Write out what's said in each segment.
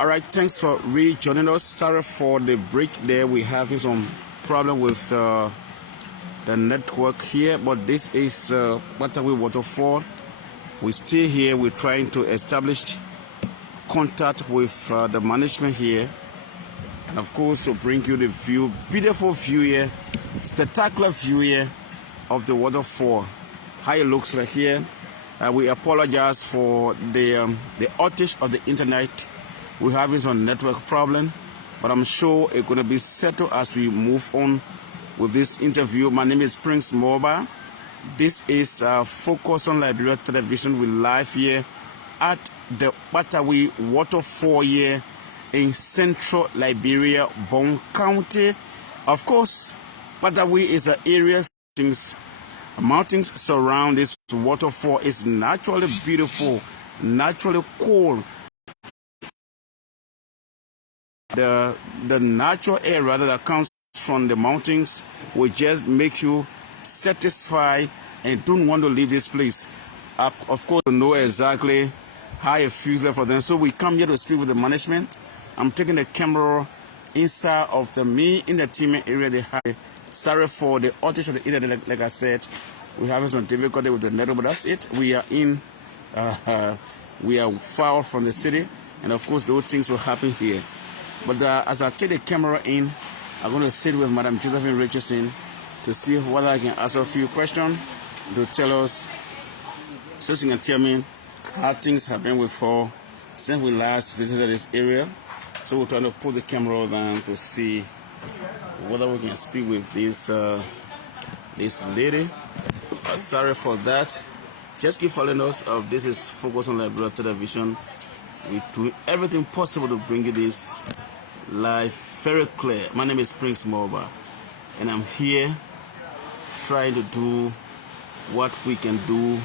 All right, thanks for rejoining us. Sorry for the break there. We're having some problem with the network here, but this is Kpatawee Waterfall. We're still here. We're trying to establish contact with the management here, and of course to bring you the view, beautiful view here, spectacular view here of the waterfall. How it looks like here. We apologize for the outage of the internet. We're having some network problem, but I'm sure it's going to be settled as we move on with this interview. My name is Prince Moba. This is Focus on Liberia Television. We're live here at the Kpatawee Waterfall here in central Liberia, Bon County. Of course, Kpatawee is an area, mountains surround this waterfall. It's naturally beautiful, naturally cool. The natural air rather that comes from the mountains will just make you satisfied and don't want to leave this place. Of course, to know exactly how it feels like for them. So we come here to speak with the management. I'm taking the camera inside of the main entertainment area they have. Sorry for the outage of the internet. Like I said, we're having some difficulty with the network, but that's it. We are in, we are far from the city, and of course, those things will happen here. But as I take the camera in, I'm going to sit with Madam Josephine Richardson to see whether I can ask her a few questions to tell us, so she can tell me how things have been with her since we last visited this area. So we're trying to put the camera down to see whether we can speak with this lady. Sorry for that. Just keep following us. This is Focus on Liberia Television. We do everything possible to bring you this live very clear. My name is Prince Moba, and I'm here trying to do what we can do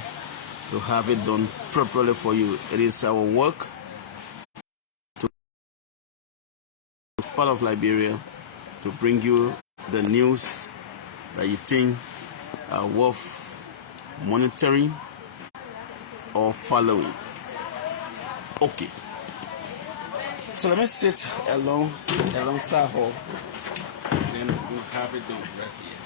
to have it done properly for you. It is our work to part of Liberia to bring you the news that you think are worth monitoring or following. Okay, so let me sit alongside her, and then we'll have it done right here.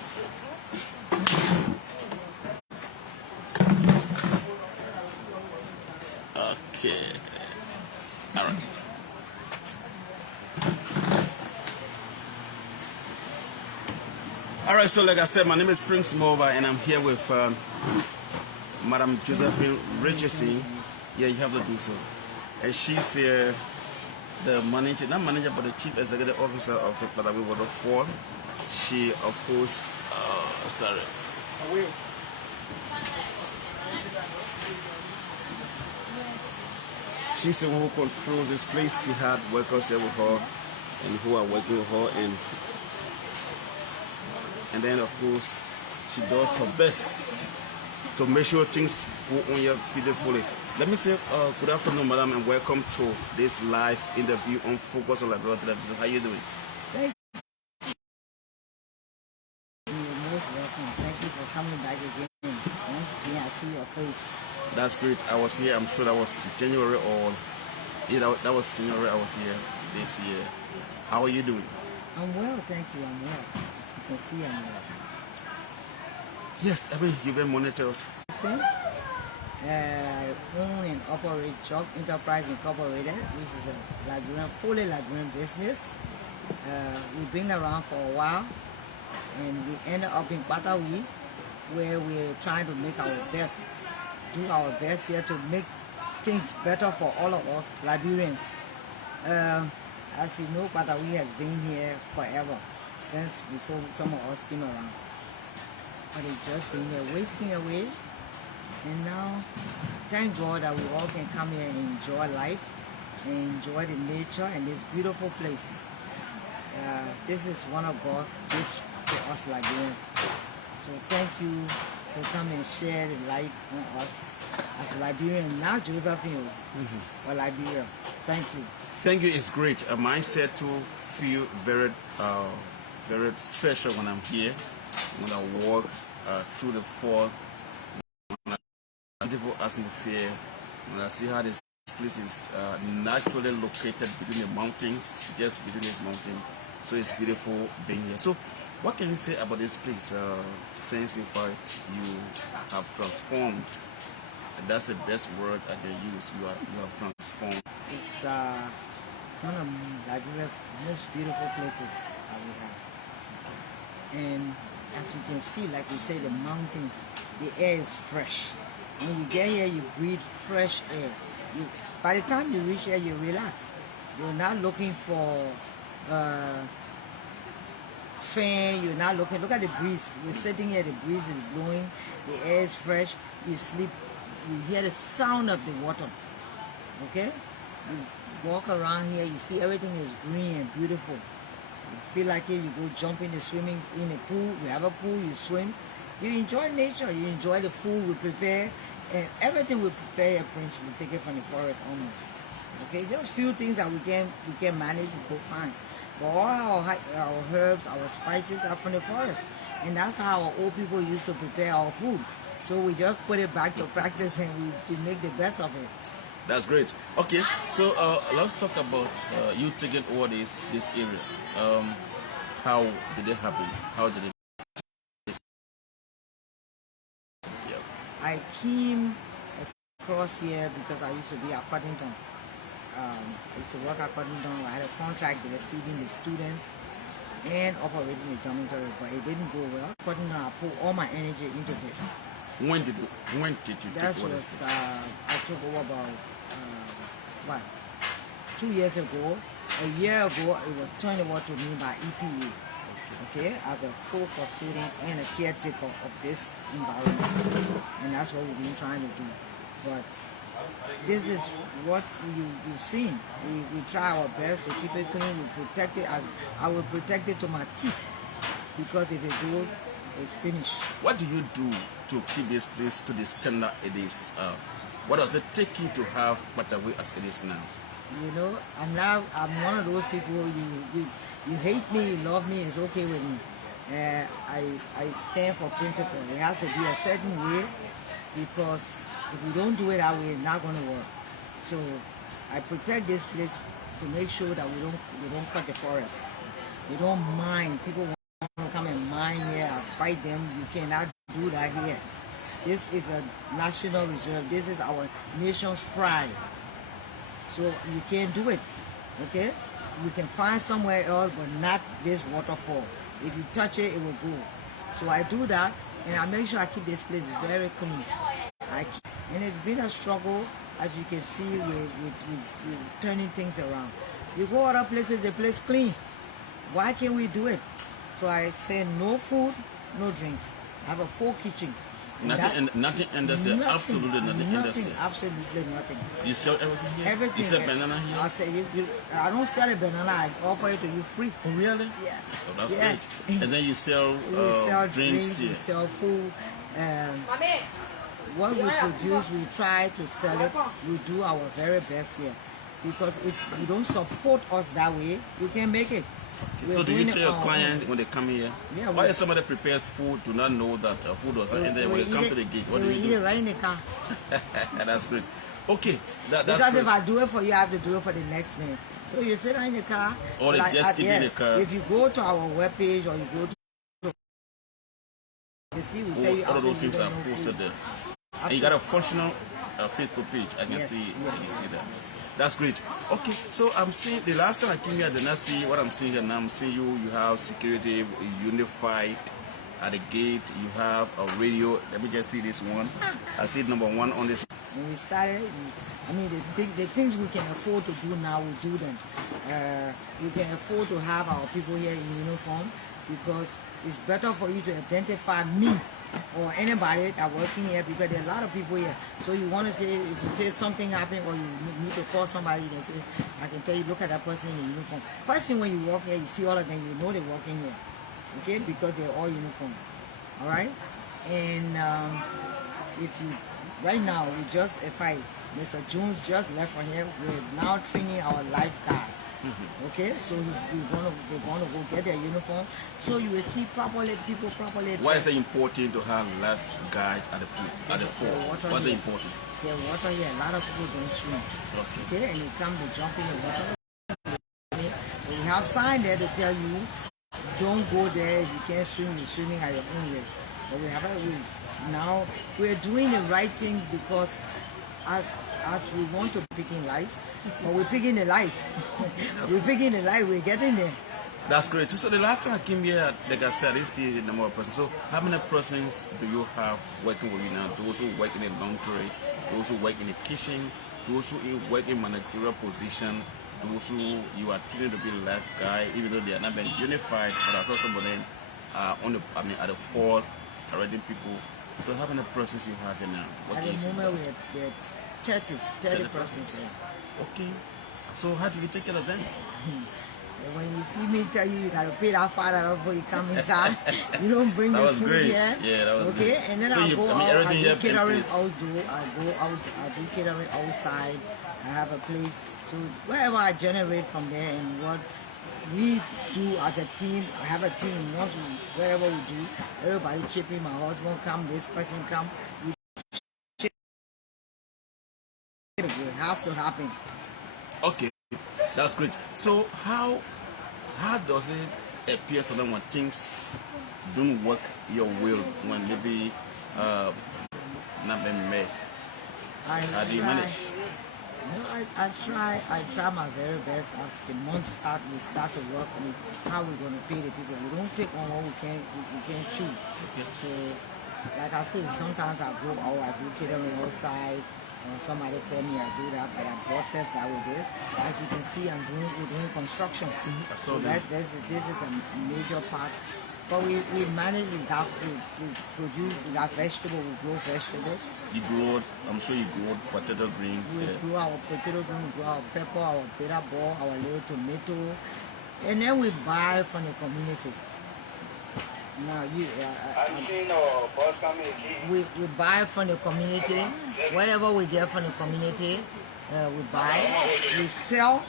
Okay, all right. All right, so like I said, my name is Prince Moba, and I'm here with Madam Josephine Richardson. Yeah, you have to do so. And she's the manager, not manager, but the chief executive officer of the Kpatawee Waterfall. She, of course, sorry. She's the one who controls this place. She had workers there with her and who are working with her. And then, of course, she does her best to make sure things go on here beautifully. Let me say good afternoon, madam, and welcome to this live interview on Focus on Liberia Television. How are you doing? Thank you. You're most welcome. Thank you for coming back again. Once again, I see your face. That's great. I was here, I'm sure that was January or... Yeah, that was January I was here this year. How are you doing? I'm well, thank you. I'm well. As you can see, I'm well. Yes, I mean, you've been monitored. I own and operate Job Enterprise Incorporated, which is a fully Liberian business. We've been around for a while, and we ended up in Kpatawee, where we're trying to make our best, do our best here to make things better for all of us Liberians. As you know, Kpatawee has been here forever, since before some of us came around. But it's just been here wasting away. And now, thank God that we all can come here and enjoy life, and enjoy the nature and this beautiful place. This is one of God's gifts to us Liberians. So thank you for coming and share the light on us as Liberian, not Josephine, but Liberia. Thank you. Thank you. It's great. My set to feel very, very special when I'm here, when I walk through the fall. Beautiful atmosphere. When I see how the place is naturally located between the mountains, just between these mountains. So it's beautiful being here. So what can you say about this place? Since in fact you have transformed, that's the best word I can use. You have transformed. It's one of Liberia's most beautiful places that we have. And as you can see, like we say, the mountains, the air is fresh. When you get here, you breathe fresh air. By the time you reach here, you relax. You're not looking for fan. You're not looking. Look at the breeze. We're sitting here. The breeze is blowing. The air is fresh. You sleep. You hear the sound of the water. Okay. You walk around here. You see everything is green and beautiful. You feel like it. You go jump in the swimming in the pool. We have a pool. You swim. You enjoy nature. You enjoy the food we prepare, and everything we prepare, Prince, we take it from the forest almost. Okay, just few things that we can manage, we go find. But all our herbs, our spices are from the forest, and that's how our old people used to prepare our food. So we just put it back to practice, and we make the best of it. That's great. Okay, so let's talk about you taking over this area. How did it happen? How did it? I came across here because I used to be at Coddington. I used to work at Coddington. I had a contract there feeding the students and operating the dormitory, but it didn't go well. Coddington, I put all my energy into this. When did you take over this place? I took over about 2 years ago. A year ago, it was turned over to me by EPA. Okay, as a full custodian and a caretaker of this environment, and that's what we've been trying to do. But this is what you've seen. We try our best to keep it clean. We protect it. I will protect it to my teeth, because if it goes, it's finished. What do you do to keep this place to the standard it is? What does it take you to have Kpatawee as it is now? You know, I'm one of those people, you hate me, you love me, it's okay with me. I stand for principle. It has to be a certain way, because if we don't do it that way, it's not going to work. So I protect this place to make sure that we don't cut the forest. We don't mine. People want to come and mine here and fight them. You cannot do that here. This is a national reserve. This is our nation's pride. So you can't do it, okay? We can find somewhere else, but not this waterfall. If you touch it, it will go. So I do that, and I make sure I keep this place very clean. And it's been a struggle, as you can see, we're turning things around. You go other places, the place clean. Why can't we do it? So I say no food, no drinks. I have a full kitchen. Nothing enters there. Absolutely nothing enters there. Absolutely nothing. You sell everything here? Everything. You sell banana here? I say I don't sell a banana. I offer it to you free. Oh, really? Yeah. Oh, that's great. And then you sell, we sell drinks here? We sell food. What we produce, we try to sell it. We do our very best here. Because if you don't support us that way, we can't make it. So do you tell your clients when they come here? Yeah. Why if somebody prepares food, do not know that food was in there when they come to the gate? What do you do? We eat it right in the car. That's great. Okay, that's because great. if I do it for you, I have to do it for the next man. So you sit in the car. Or they just keep in the car. If you go to our webpage or you go to you see, we tell you all of those things are posted there. And you got a functional Facebook page. I can see that. That's great. Okay, so I'm seeing the last time I came here, I did not see what I'm seeing here now. I'm seeing you have security unified at the gate. You have a radio. Let me just see this one. I see number 1 on this. When we started, the things we can afford to do now, we do them. We can afford to have our people here in uniform, because it's better for you to identify me or anybody that working here, because there are a lot of people here. So you want to say, if you say something happened or you need to call somebody, you can say, I can tell you, look at that person in uniform. First thing when you walk here, you see all of them, you know they're working here, okay, because they're all uniform. All right. And if you right now, we just, Mr. Jones just left from here, we're now training our lifeguard. Okay, so we're gonna go get their uniform. So you will see people properly. Why is it important to have lifeguard at the fall? Why is it important? The water here, a lot of people don't swim. Okay, and they come to jump in the water. Okay? We have sign there to tell you, don't go there if you can't swim. You're swimming at your own risk. But we have now we're doing the right thing because as we want to pick in lice, but we're picking the lice. We're picking the lice. We're getting there. That's great. So the last time I came here, like I said, I didn't see the number of persons. So how many persons do you have working with you now? Those who work in the laundry, those who work in the kitchen, those who work in managerial position, those who you are treating to be lifeguard, even though they are not being unified, but I saw some of them at the fall, already people. So how many persons you have here now? At the moment we're 30 persons. Okay. So how do you take care of them? When you see me tell you you gotta pay that $5 before you come inside, you don't bring the food great. here. Yeah, that was okay. Great. And then so I go out, I do catering outdoor, I do catering outside, I have a place. So wherever I generate from there and what we do as a team, I have a team. Wherever we do, everybody chip in, my husband come, this person come, we chip in. It has to happen. Okay, that's great. So how does it appear to them when things don't work your will, when maybe not being met? How do you manage? I try my very best. As the months start, we start to work on how we're going to pay the people. We don't take on what we can't choose. Okay. So, like I said, sometimes I go out, I do catering outside. Somebody call me, I do that, but I bought first that we did. As you can see, we're doing construction. So this is a major part. But we manage, we produce, we got vegetables, we grow vegetables. You grow, I'm sure you grow potato greens. We grow our potato greens, we grow our pepper, our bitter ball, our little tomato. And then we buy from the community. Now we buy from the community. Whatever we get from the community, we buy. We sell.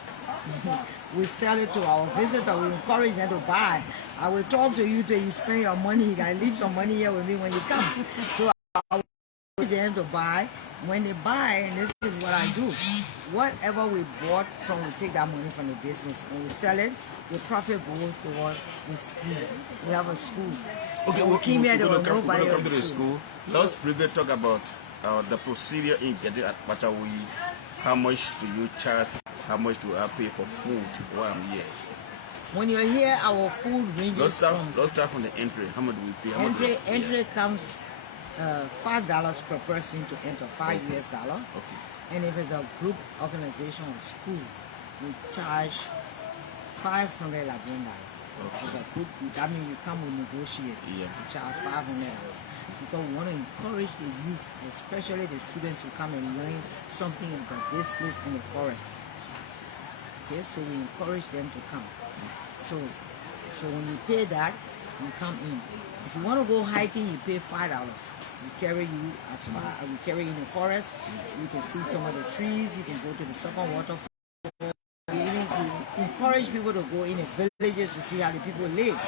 We sell it to our visitor. We encourage them to buy. I will talk to you till you spend your money. You gotta leave some money here with me when you come. So I will encourage them to buy. When they buy, and this is what I do. Whatever we bought from, we take that money from the business. When we sell it, the profit goes toward the school. We have a school. Okay, we came here, there was nobody come to the school. Let's briefly talk about the procedure in getting at Kpatawee. How much do you charge? How much do I pay for food while I'm here? When you're here, our food ranges Let's start from the entry. How much do we pay? Entry comes $5 per person to enter, $5 US. Okay. And if it's a group organization or school, we charge $500 Liberian. Okay. If a group, that means you come, we negotiate. Yeah. We charge $500. Because we want to encourage the youth, especially the students who come and learn something about this place in the forest. Okay, so we encourage them to come. So when you pay that, you come in. If you want to go hiking, you pay $5. We carry you as far. We carry you in the forest. You can see some of the trees. You can go to the second waterfall. We encourage people to go in the villages to see how the people live.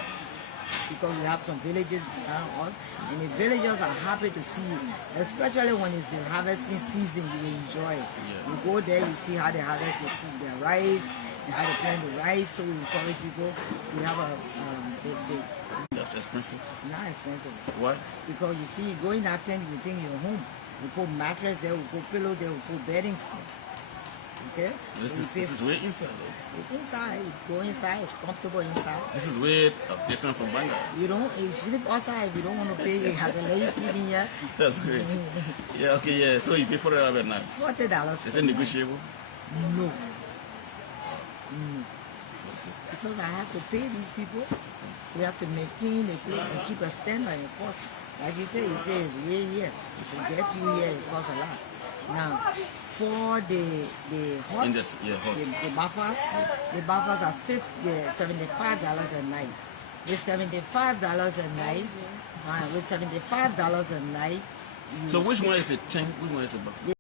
Because we have some villages around, and the villagers are happy to see you, especially when it's the harvesting season. You will enjoy it. Yeah. You go there, you see how they harvest their food, their rice, and how they plant the rice. So we encourage people. We have a that's expensive. It's not expensive. What? Because you see, you go in that tent, you think you're home. We put mattress there, we put pillow there, we put bedding there. Okay? This is way inside, though. It's inside. You go inside, it's comfortable inside. This is way distant from Banga. You sleep outside if you don't want to pay. You have a lady sleeping here. That's great. Yeah, okay, yeah. So you pay $40 a night. $40. Is it negotiable? No. Because I have to pay these people. We have to maintain the place and keep a standard. It costs, like you say, it's way here. To get you here, it costs a lot. Now, for the huts, the buffers are $75 a night. With $75 a night, so which one is a tent? Which one is a buffer?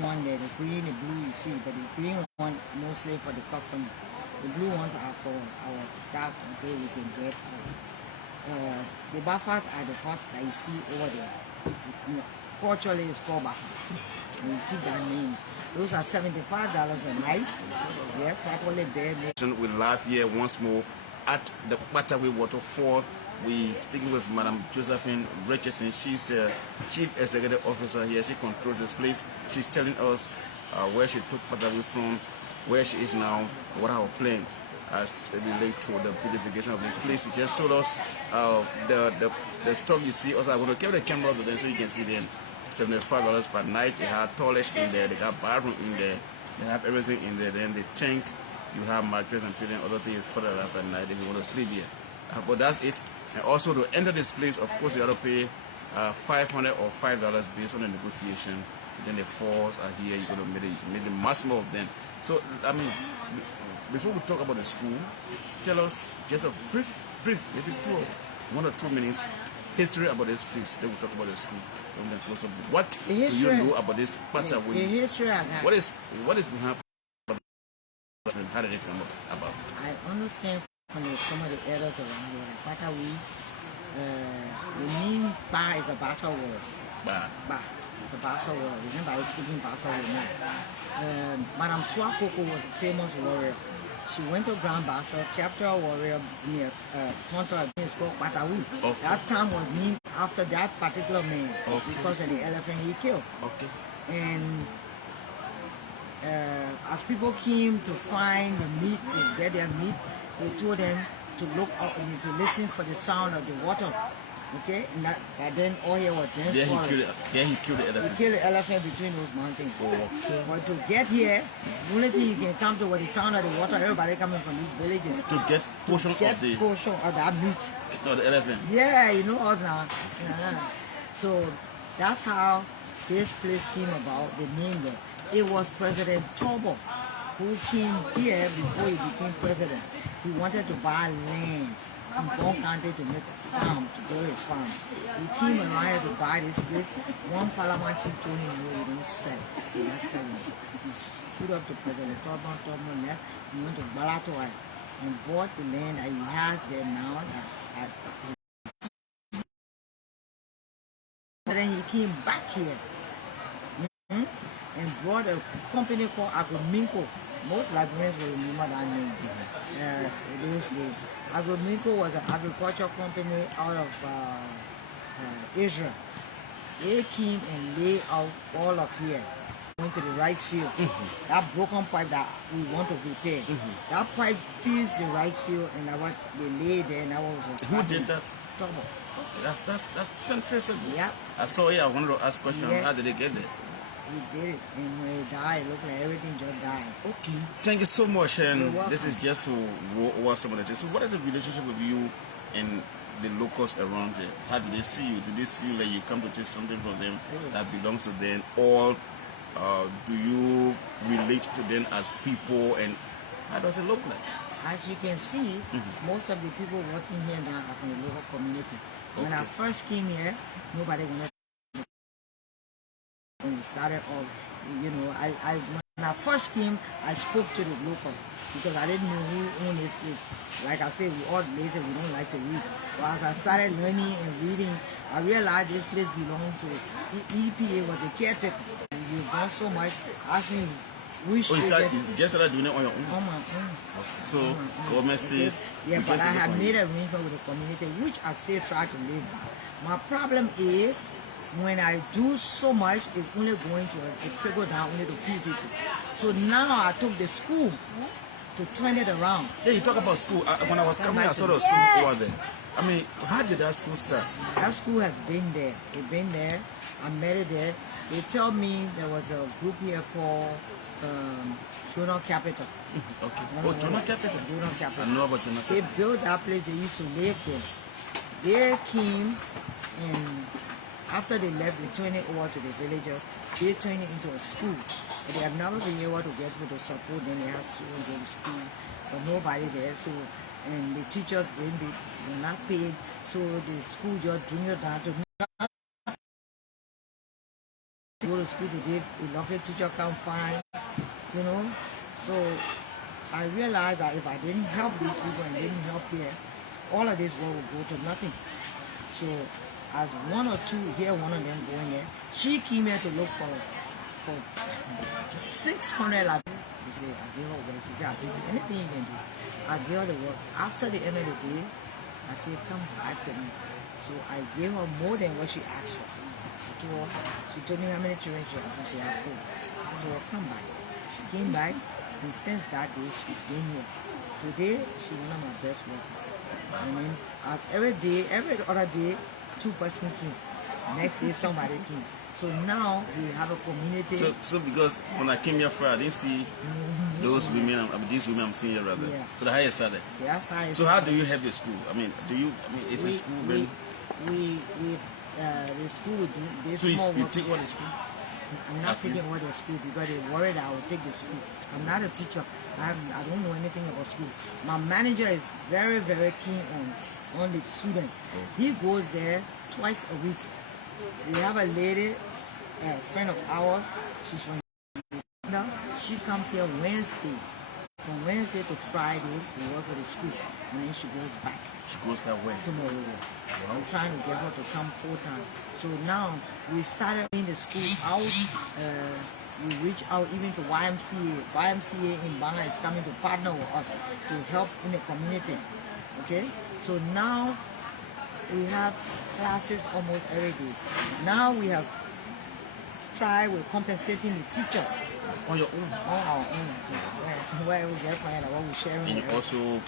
one there, the green, the blue you see, but the green one mostly for the customer. The blue ones are for our staff until we can get the buffers are the pots that you see over there. Culturally it's called buffers. And you keep that name. Those are $75 a night. Yeah, properly bed. We live here once more at the Kpatawee Waterfall. We speaking with Madam Josephine Richardson. She's the Chief Executive Officer here. She controls this place. She's telling us where she took Kpatawee from, where she is now, what are her plans as it relates to the beautification of this place. She just told us the stuff you see. Also, I'm going to carry the camera over there so you can see them. $75 per night. They have toilet in there. They have bathroom in there. They have everything in there. Then the tank, you have mattress and pillow and other things for the per night if you want to sleep here. But that's it. And also to enter this place, of course, you have to pay $500 or $5 based on the negotiation. Then the falls are here. You're going to make the maximum of them. So, I mean, before we talk about the school, tell us just a brief, maybe 1 or 2 minutes history about this place. Then we'll talk about the school. What do you know about this Kpatawee? The history I got. What is behind? How did it come about? I understand from some of the elders around here that Kpatawee, the main Ba is a Bassa word. Ba. It's a Bassa word. Remember, I speaking Bassa word now. Madam Swakoko was a famous warrior. She went to Grand Bassa, captured a warrior near Hunter, it's called Kpatawee. Okay. That town was named after that particular man because of the elephant he killed. Okay. And as people came to find the meat, to get their meat, they told them to look up and to listen for the sound of the water. Okay, but then all here was dense forest. He killed the elephant. He killed the elephant between those mountains. Okay. But to get here, the only thing you can come to where the sound of the water, everybody coming from these villages. To get portion of that meat. No, the elephant. Yeah, you know us now. So that's how this place came about, the name there. It was President Tobo who came here before he became president. He wanted to buy land in Bon County to make a farm, to build his farm. He came around here to buy this place. One Parliament chief told him, no, you don't sell it. You're not selling it. He stood up to President Tobo left. He went to Kpatawee and bought the land that he has there now. And then he came back here and brought a company called Agrominco. Most Liberians will remember that name in those days. Agrominco was an agricultural company out of Israel. They came and laid out all of here, going to the rice field. That broken pipe that we want to repair. That pipe feeds the rice field, and that what they laid there. And that was who did that? Tobo. That's interesting. Yeah. I saw here. I wanted to ask question. Yeah. How did they get there? He did it, and when he died, it looked like everything just died. Okay. Thank you so much, and this is just to go over some of the things. So what is the relationship with you and the locals around here? How do they see you? Do they see you like you come to take something from them that belongs to them, or do you relate to them as people, and how does it look like? As you can see, most of the people working here now are from the local community. When I first came here, nobody wanted. When we started off, you know, when I first came, I spoke to the local because I didn't know who owned this place. Like I said, we all lazy, we don't like to read. But as I started learning and reading, I realized this place belonged to EPA, was a caretaker. You've done so much. Ask me which you just started doing it on your own? On my own. Okay. So, government says... Yeah, but I have made an arrangement with the community, which I still try to live by. My problem is, when I do so much, it's only going to trickle down only to few people. So now I took the school to turn it around. Yeah, you talk about school. When I was coming, I saw the school over there. I mean, how did that school start? That school has been there. It's been there. I met it there. They tell me there was a group here called Jonah Capital. Okay. Oh, Jonah Capital. Jonah Capital. I know about Jonah Capital. They built that place. They used to live there. They came and after they left, they turned it over to the villagers. They turned it into a school. But they have never been able to get people to support them. They have to go to school, but nobody there. So, and the teachers were not paid. So the school just bring it down to go to school today, a local teacher can't find, you know. So I realized that if I didn't help these people and didn't help here, all of this work would go to nothing. So as one or two here, one of them going there, she came here to look for 600. She said, I gave her work. She said, I'll give you anything you can do. I gave her the work. After the end of the day, I said, come back to me. So I gave her more than what she asked for. She told me how many children she had. She had 4. I told her, come back. She came back, and since that day, she's been here. Today, she's one of my best workers. And then every other day, 2 persons came. Next day, somebody came. So now we have a community. So because when I came here first, I didn't see those women, these women I'm seeing here rather. Yeah. So that's how you started. That's how it So how do you help the school? Is the school the school would do this so small you work. take what the school? I'm not taking what the school because they worried I will take the school. I'm not a teacher. I don't know anything about school. My manager is very, very keen on the students. He goes there twice a week. We have a lady, a friend of ours. She's from now. She comes here Wednesday. From Wednesday to Friday, we work with the school, and then she goes back. She goes back when? Tomorrow. Wow. I'm trying to get her to come full time. So now we started in the school out. We reach out even to YMCA. YMCA in Banga is coming to partner with us to help in the community. Okay? So now we have classes almost every day. Now we have tried with compensating the teachers. On your own? On our own. Where we get money, what we're sharing. And you also,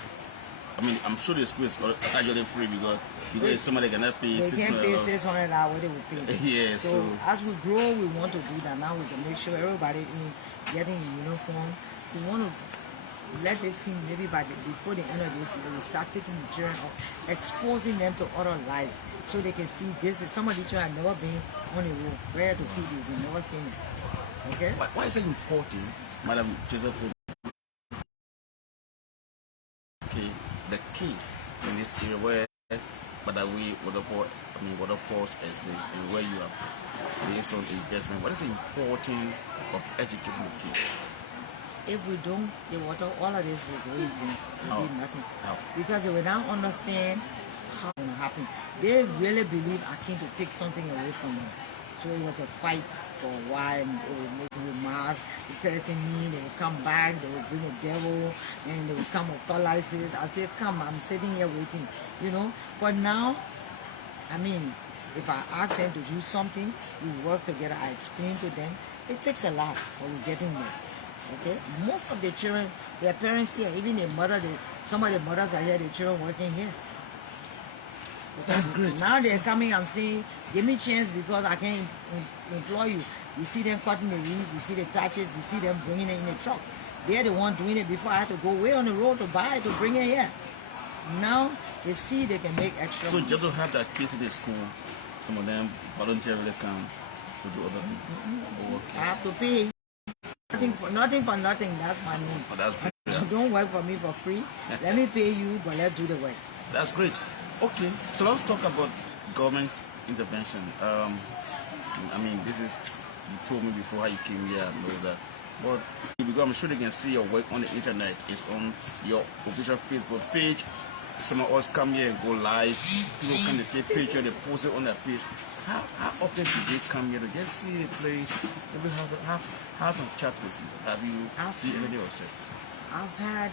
I'm sure the school is actually free because somebody cannot pay $600. They can pay $600 what they will pay. Yeah, so as we grow, we want to do that. Now we can make sure everybody is getting a uniform. We want to let the team maybe before the end of this year, we start taking the children off, exposing them to other life so they can see this. Some of the children have never been on the road, where to feed it, we've never seen it. Okay? Why is it important, Madam Josephine? Okay, the case in this area where Kpatawee Waterfalls is and where you have based on investment, what is the importance of educating the kids? If we don't, the water, all of this will go in vain. It will be nothing. How? Because they will not understand how it's going to happen. They really believe I came to take something away from them. So it was a fight for a while, and they would make remarks, they threaten me, they would come back, they would bring a devil, and they would come with colors. I said, come, I'm sitting here waiting, you know. But now, if I ask them to do something, we work together, I explain to them. It takes a lot, but we're getting there. Okay, most of the children, their parents here, even their mother, some of the mothers are here, the children working here. That's great. Now they're coming, I'm saying, give me a chance because I can employ you. You see them cutting the weeds, you see the touches, you see them bringing it in the truck. They're the one doing it before I had to go way on the road to buy it, to bring it here. Now they see they can make extra So money. just to have that case in the school, some of them voluntarily come to do other things. I have to pay. Nothing for nothing, that's my name. Oh, that's good. Yeah. Don't work for me for free. Let me pay you, but let's do the work. That's great. Okay, so let's talk about government's intervention. This is, you told me before how you came here and all that. But because I'm sure they can see your work on the internet. It's on your official Facebook page. Some of us come here and go live. People come to take pictures, they post it on their page. How often do they come here to just see the place? Maybe have some chat with you. Have you seen anything yourself? I've had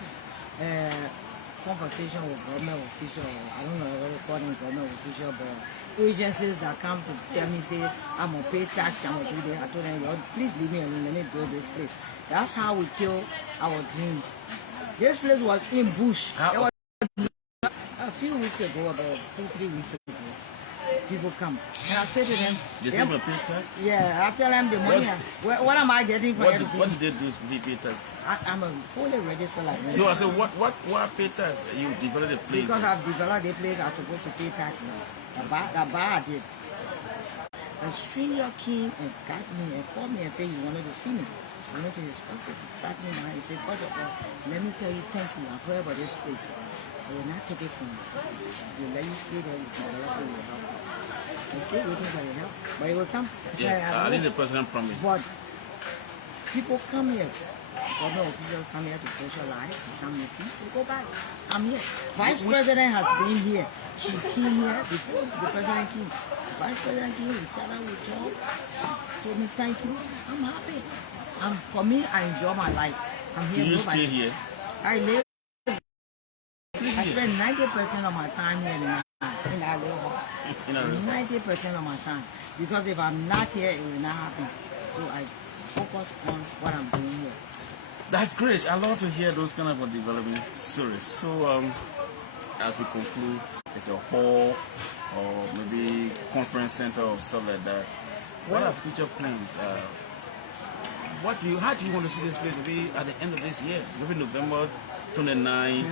conversation with government officials. I don't know what they call them, government officials, but agencies that come to tell me, say, I'm going to pay tax, I'm going to do that. I told them, please leave me alone, let me build this place. That's how we kill our dreams. This place was in bush. A few weeks ago, about 2-3 weeks ago, people come. And I say to them, They say we pay tax? Yeah, I tell them the money. What am I getting for everything? What did they do to pay tax? I'm a fully registered like that. No, I said, why pay tax? You developed the place. Because I've developed the place, I'm supposed to pay tax now. The bar I did. A stranger came and got me and called me and said he wanted to see me. I went to his office, he sat me down, he said, first of all, let me tell you thank you, I've heard about this place. They will not take it from you. They let you stay there, you develop it, will help you. We're still waiting for the help, but it will come. Yes, at least the president promised. But people come here. Government officials come here to socialize, they come and see, they go back. I'm here. Vice President has been here. She came here before the President came. The Vice President came, we sat down, we talked. She told me thank you. I'm happy. For me, I enjoy my life. I'm here. Do you stay here? I live. I spend 90% of my time here in our little hall. 90% of my time. Because if I'm not here, it will not happen. So I focus on what I'm doing here. That's great. I love to hear those kind of development stories. So, as we conclude, it's a hall or maybe conference center or stuff like that. What are future plans? How do you want to see this place maybe at the end of this year? Maybe November 29.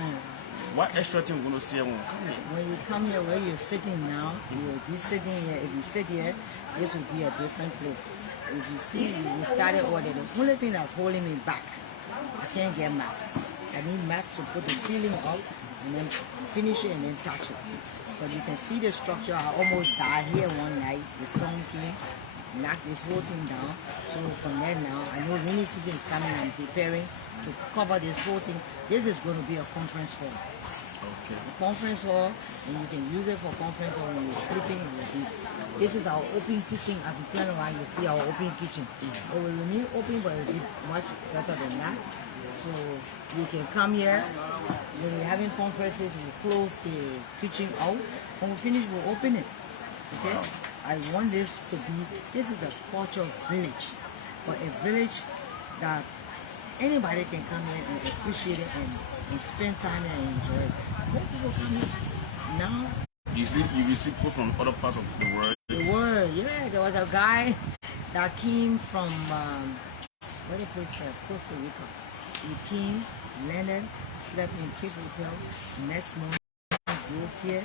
What extra thing we're going to see when we come here? When you come here, where you're sitting now, you will be sitting here. If you sit here, this will be a different place. If you see, we started order. The only thing that's holding me back, I can't get mats. I need mats to put the ceiling up and then finish it and then touch it. But you can see the structure. I almost died here one night. The storm came, knocked this whole thing down. So from there now, I know rainy season is coming. I'm preparing to cover this whole thing. This is going to be a conference hall. Okay. A conference hall, and you can use it for conference hall when you're sleeping and you're eating. This is our open kitchen. As you turn around, you see our open kitchen. It will remain open, but it will be much better than that. So you can come here. When we're having conferences, we close the kitchen out. When we finish, we'll open it. Okay? I want this to be, this is a culture village, but a village that anybody can come here and appreciate it and spend time and enjoy it. More people come here. Now, You see people from other parts of the world. Yeah, there was a guy that came from where the place Costa Rica. He came, landed, slept in Cape Hotel. Next morning, drove here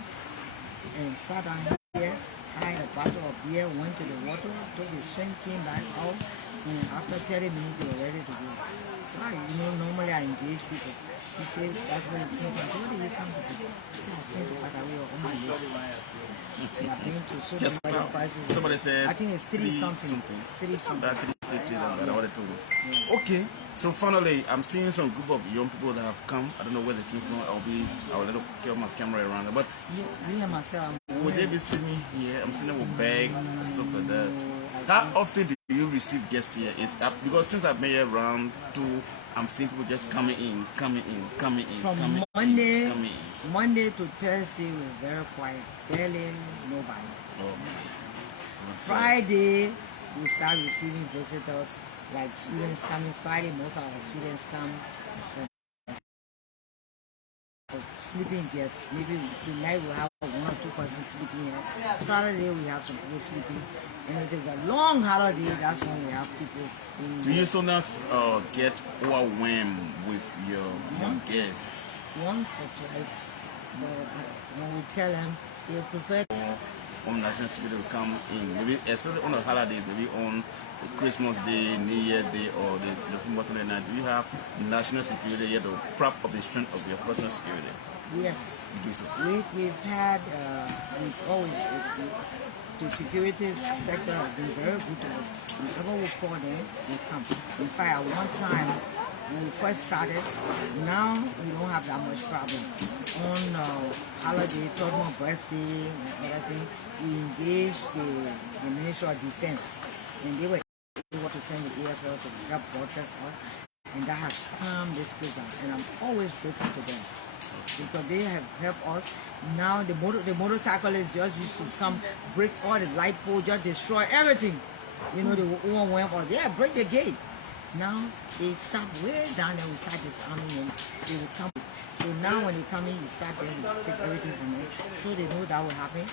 and sat down here, had a bottle of beer, went to the water, took a swim, came back out, and after 30 minutes, they were ready to go. So normally I engage people. He said, that's where he came from. So what did you come to do? He said, I came to Kpatawee on my list. We have been to so many places. Somebody said, I think it's 3 something. 3 something. About 350 that I wanted to do. Okay. So finally, I'm seeing some group of young people that have come. I don't know where they came from. I'll let get my camera around. But me and myself, would they be sleeping here? I'm sitting with bag and stuff like that. How often do you receive guests here? Because since I've been here around 2, I'm seeing people just coming in. From Monday to Thursday, we're very quiet. Barely nobody. Friday, we start receiving visitors, like students coming. Friday, most of our students come. Sleeping guests. Maybe tonight we'll have 1 or 2 persons sleeping here. Saturday, we have some people sleeping. And if it's a long holiday, that's when we have people sleeping. Do you sometimes get overwhelmed with your guests? Once or twice. But when we tell them, they prefer on national security will come in, maybe especially on the holidays, maybe on Christmas Day, New Year Day, or the football night. Do you have national security here to prop up the strength of your personal security? Yes. You do so. We've had, we've always, the security sector has been very good to us. Whenever we call them, they come. In fact, at one time, when we first started, now we don't have that much problem. On holiday, third month birthday, and other thing, we engaged the Ministry of Defense, and they were able to send the AFL to help broadcast out, and that has calmed this place down. And I'm always grateful to them because they have helped us. Now the motorcyclists just used to come, break all the light poles, just destroy everything. They overwhelm us. Yeah, break the gate. Now they stop way down there. We start disarming them. They will come. So now when they come in, you start them, you take everything from them. So they know that will happen.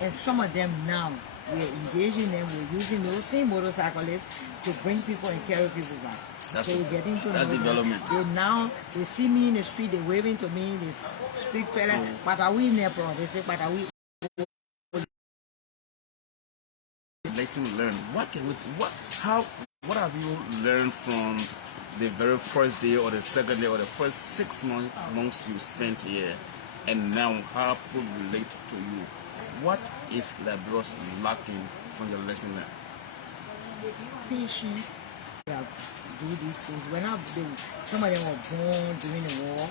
And some of them now, we are engaging them. We're using those same motorcyclists to bring people and carry people back. So we're getting to know development. They see me in the street. They're waving to me. They speak Kpatawee Nepal. They say Kpatawee. Lesson learned. What have you learned from the very first day or the second day or the first 6 months you spent here and now how people relate to you. What is Liberia's lacking from your lesson learned? Patience. Yeah, do these things. Some of them were born during the war,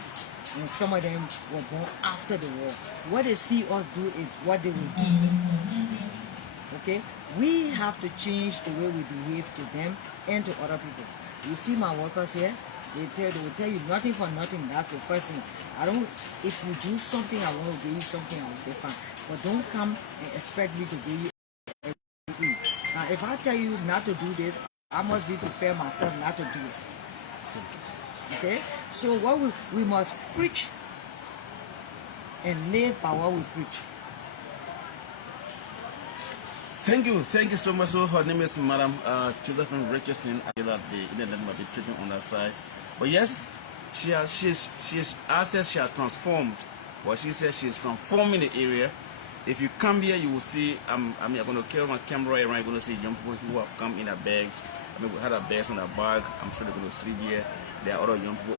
and some of them were born after the war. What they see us do is what they will do. Okay, we have to change the way we behave to them and to other people. You see my workers here, they will tell you nothing for nothing. That's the first thing. If you do something, I want to give you something, I will say fine. But don't come and expect me to give you everything. Now, if I tell you not to do this, I must be prepared myself not to do it. Okay? So what we must preach and live by what we preach. Thank you so much. So her name is Madam Josephine Richardson. I feel that the internet might be tripping on that side, but yes, I said she has transformed. What she said, she is transforming the area. If you come here, you will see. I'm going to carry my camera around. You're going to see young people who have come in their bags. I mean, we had our bags on their bag. I'm sure they're going to sleep here. There are other young people.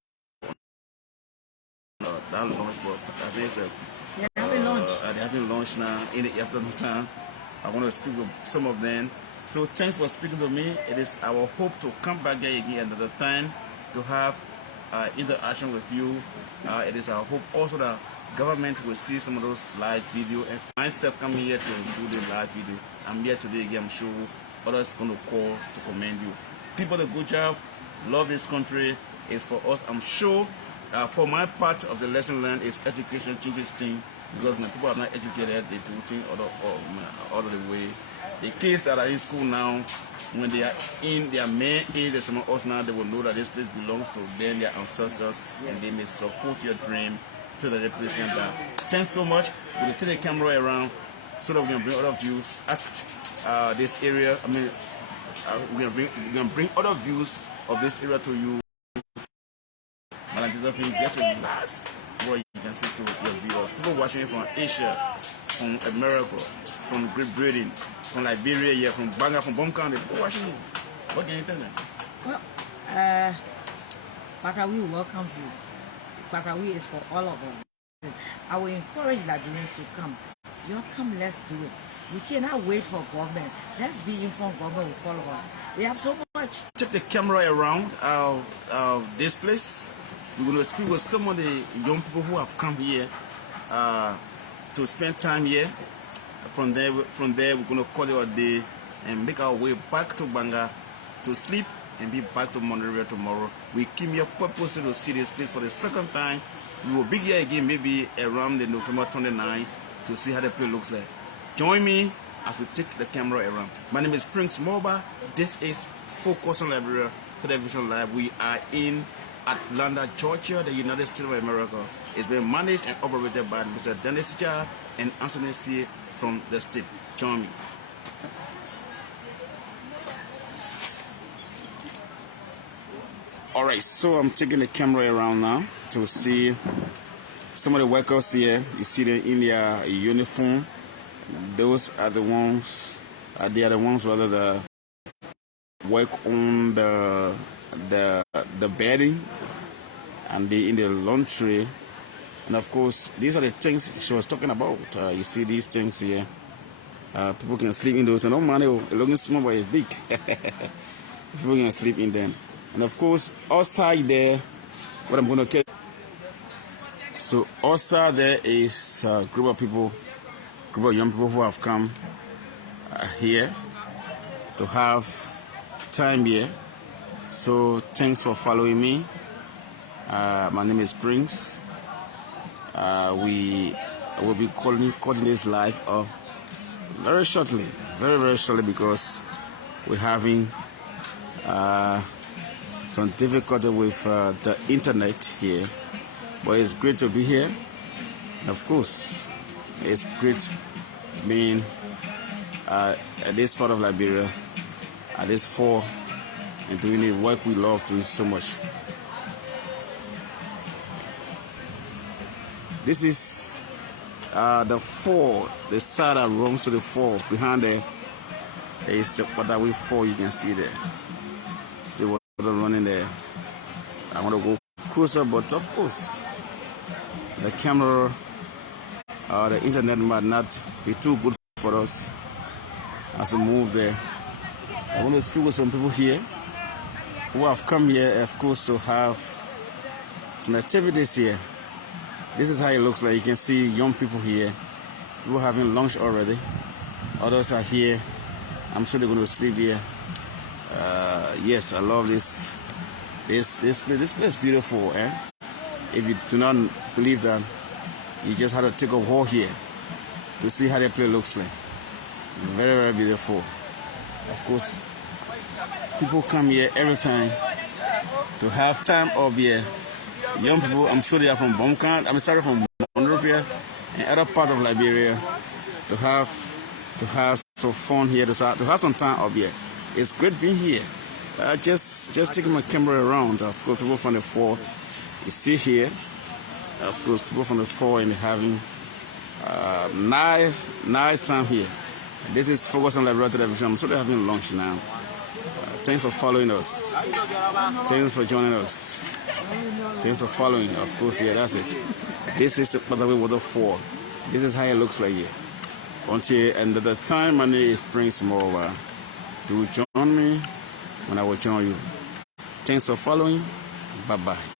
That lunch, but as I said, they're having lunch. They're having lunch now in the afternoon time. I want to speak with some of them. So thanks for speaking to me. It is our hope to come back here again another time to have interaction with you. It is our hope also that government will see some of those live video, and myself coming here to do the live video. I'm here today again. I'm sure others going to call to commend you. People do a good job. Love this country. It's for us. I'm sure for my part of the lesson learned is education changes things. Because when people are not educated, they do things all the way. The kids that are in school now, when they are in their main age, there's some of us now, they will know that this place belongs to them, their ancestors, and they may support your dream so that the place can die. Thanks so much. We'll take the camera around so that we can bring other views at this area. I mean, we're going to bring other views of this area to you. Madam Josephine, just a last word you can say to your viewers. People watching from Asia, from America, from Great Britain, from Liberia, yeah, from Banga, from Bomb County. People watching you. What can you tell them? Well, Kpatawee welcomes you. Kpatawee is for all of us. I will encourage Liberians to come. You come, let's do it. We cannot wait for government. Let's be informed. Government will follow us. They have so much. Take the camera around this place. We're going to speak with some of the young people who have come here to spend time here. From there, we're going to call it a day and make our way back to Banga to sleep and be back to Monrovia tomorrow. We came here purposely to see this place for the second time. We will be here again maybe around the November 29 to see how the place looks like. Join me as we take the camera around. My name is Prince Moba. This is Focus on Liberia Television Live. We are in Atlanta, Georgia, the United States of America. It's been managed and operated by Mr. Dennis Jar and Anthony C. from the state. Join me. Alright, so I'm taking the camera around now to see some of the workers here. You see them in their uniform. Those are the ones, they are the ones rather that work on the bedding, and they in the laundry. And of course, these are the things she was talking about. You see these things here. People can sleep in those. And oh man, it's looking small but it's big. People can sleep in them. And of course, outside there, what I'm going to get. So outside there is a group of people, group of young people who have come here to have time here. So thanks for following me. My name is Prince. We will be cutting this live very shortly, very shortly, because we're having some difficulty with the internet here. But it's great to be here. Of course, it's great being at this part of Liberia, at this fall, and doing the work we love doing so much. This is the fall, the side that runs to the fall. Behind there is the Kpatawee fall, you can see there. Still water running there. I want to go closer, but of course, the camera The internet might not be too good for us as we move there. I want to speak with some people here who have come here, of course, to have some activities here. This is how it looks like. You can see young people here, people having lunch already. Others are here. I'm sure they're going to sleep here. Yes, I love this place. This place is beautiful. If you do not believe that, you just have to take a walk here to see how the place looks like. Very, very beautiful. Of course, people come here every time to have time up here. Young people, I'm sure they are from from Monrovia and other part of Liberia, to have some fun here, to have some time up here. It's great being here. Just taking my camera around. Of course, people from the FOL, you see here. Of course, people from the FOL and having nice time here. This is Focus on Liberia Television. I'm sure they're having lunch now. Thanks for following us. Thanks for joining us. Thanks for following. Of course, yeah, that's it. This is the Kpatawee Waterfall. This is how it looks like here. Until another time, my name is Prince Moreover. Do join me when I will join you. Thanks for following. Bye-bye.